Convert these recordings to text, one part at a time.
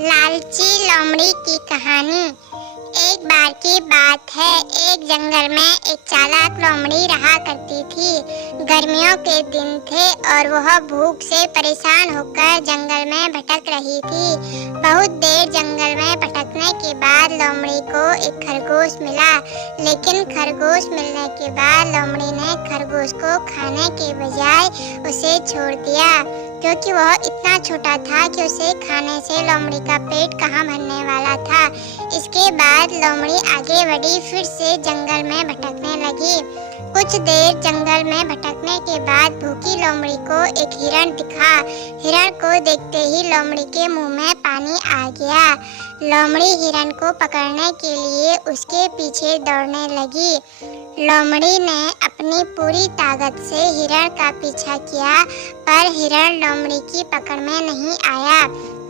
लालची लोमड़ी की कहानी। एक बार की बात है, एक जंगल में एक चालाक लोमड़ी रहा करती थी। गर्मियों के दिन थे और वह भूख से परेशान होकर जंगल में भटक रही थी। बहुत देर जंगल में भटकने के बाद लोमड़ी को एक खरगोश मिला, लेकिन खरगोश मिलने के बाद लोमड़ी ने खरगोश को खाने के बजाय उसे छोड़ दिया, क्योंकि वह इतना छोटा था कि उसे खाने से लोमड़ी का पेट कहाँ भरने वाला था। इसके बाद लोमड़ी आगे बढ़ी, फिर से जंगल में भटकने लगी। कुछ देर जंगल में भटकने के बाद भूखी लोमड़ी को एक हिरण दिखा। हिरण को देखते ही लोमड़ी के मुंह में पानी आ गया। लोमड़ी हिरण को पकड़ने के लिए उसके पीछे दौड़ने लगी। लोमड़ी ने अपनी पूरी ताकत से हिरण का पीछा किया, पर हिरण लोमड़ी की पकड़ में नहीं आया।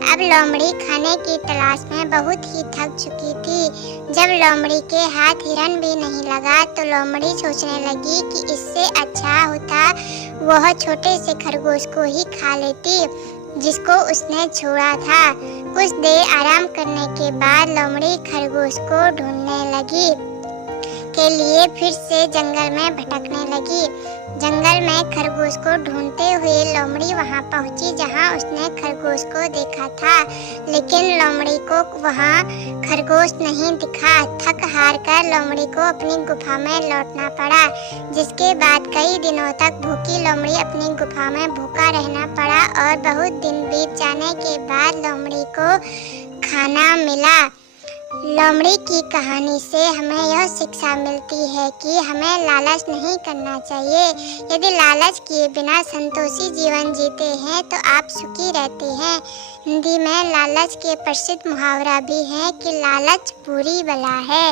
अब लोमड़ी खाने की तलाश में बहुत ही थक चुकी थी। जब लोमड़ी के हाथ हिरण भी नहीं लगा तो लोमड़ी सोचने लगी कि इससे अच्छा होता वह छोटे से खरगोश को ही खा लेती, जिसको उसने छोड़ा था। कुछ देर आराम करने के बाद लोमड़ी खरगोश को ढूंढने लगी के लिए फिर से जंगल में भटकने लगी। जंगल में खरगोश को ढूंढते हुए लोमड़ी वहां पहुंची जहां उसने खरगोश को देखा था, लेकिन लोमड़ी को वहां खरगोश नहीं दिखा। थक हार कर लोमड़ी को अपनी गुफा में लौटना पड़ा, जिसके बाद कई दिनों तक भूखी लोमड़ी अपनी गुफा में भूखा रहना पड़ा और बहुत दिन बीत जाने के बाद लोमड़ी को खाना मिला। लोमड़ी की कहानी से हमें यह शिक्षा मिलती है कि हमें लालच नहीं करना चाहिए। यदि लालच किए बिना संतोषी जीवन जीते हैं तो आप सुखी रहते हैं। हिंदी में लालच के प्रसिद्ध मुहावरा भी है कि लालच बुरी बला है।